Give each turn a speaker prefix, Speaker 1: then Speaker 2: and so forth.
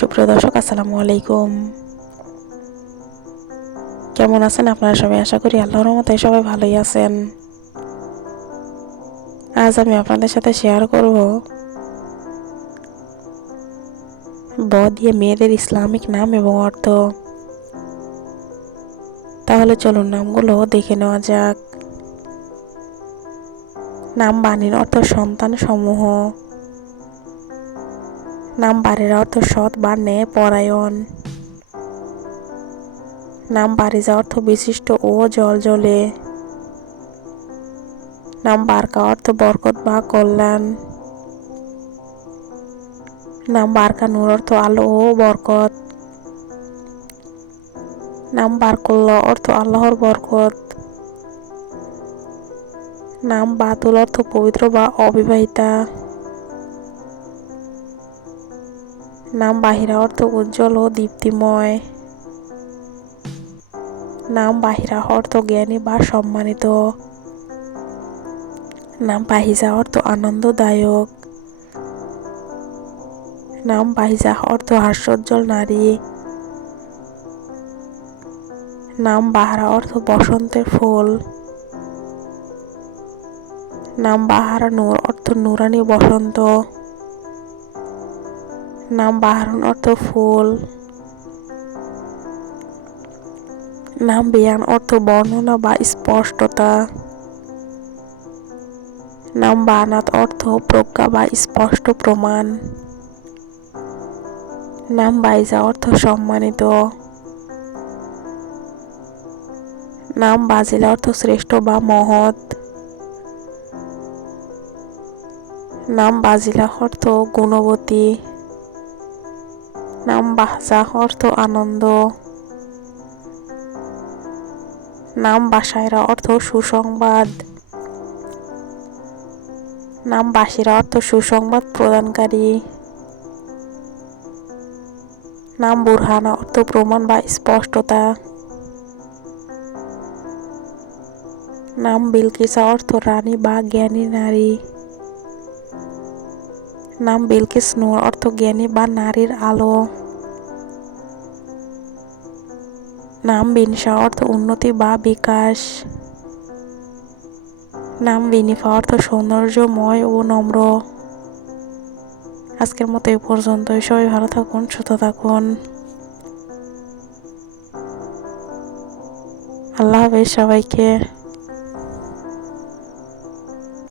Speaker 1: সুপ্রিয় দর্শক, আসসালামু আলাইকুম। কেমন আছেন আপনারা সবাই? আশা করি আল্লাহর মতে সবাই ভালোই আছেন। আজ আমি আপনাদের সাথে শেয়ার করব ব দিয়ে মেয়েদের ইসলামিক নাম এবং অর্থ। তাহলে চলুন নামগুলো দেখে নেওয়া যাক। নাম বাণীর অর্থ সন্তান সমূহ নাম বাড়ির অর্থ সৎ বা ন্যায় পরায়ণ। নাম বাড়িজা অর্থ বিশিষ্ট ও জল জলে। নাম বারকা অর্থ বরকত বা কল্যাণ। নাম বারকা নূর অর্থ আলো ও বরকত। নাম বারকুল্লা অর্থ আল্লাহর বরকত। নাম বাতুল অর্থ পবিত্র বা অবিবাহিতা। নাম বাহিরা অর্থ উজ্জ্বল ও দীপ্তিময়। নাম বাহিরা অর্থ জ্ঞানী বা সম্মানিত নাম বাহিজা অর্থ আনন্দদায়ক। নাম বাহিজা অর্থ হাস্যোজ্জ্বল নারী নাম বাহারা অর্থ বসন্তের ফুল। নাম বাহারা নূর অর্থ নুরানি বসন্ত। নাম বাহারণ অর্থ ফুল। নাম বিয়ান অর্থ বর্ণনা বা স্পষ্টতা। নাম বানাত অর্থ প্রজ্ঞা বা স্পষ্ট প্রমাণ। নাম বাইজা অর্থ সম্মানিত। নাম বাজিলা অর্থ শ্রেষ্ঠ বা মহৎ। নাম বাজিলা অর্থ গুণবতী। নাম বাহজা অর্থ আনন্দ। নাম বাসায়রা অর্থ সুসংবাদ। নাম বাসিরা, অর্থ সুসংবাদ প্রদানকারী। নাম বুরহানা, অর্থ প্রমাণ বা স্পষ্টতা। নাম বিলকিসা, অর্থ রানী বা জ্ঞানী নারী। নাম বিলকিস নূর, অর্থ জ্ঞানী বা নারীর আলো। নাম বিনসা অর্থ উন্নতি বা বিকাশ। নাম বিনিফা, অর্থ সৌন্দর্যময় ও নম্র। আজকের মতো এই পর্যন্তই। সবাই ভালো থাকুন, সুস্থ থাকুন। আল্লাহ হাফেজ সবাইকে।